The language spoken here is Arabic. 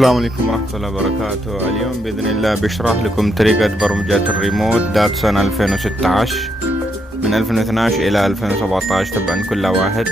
السلام عليكم ورحمة الله وبركاته. اليوم بإذن الله بشرح لكم طريقة برمجة الريموت داتسون 2016 من 2012 إلى 2017 طبعا كلها واحد.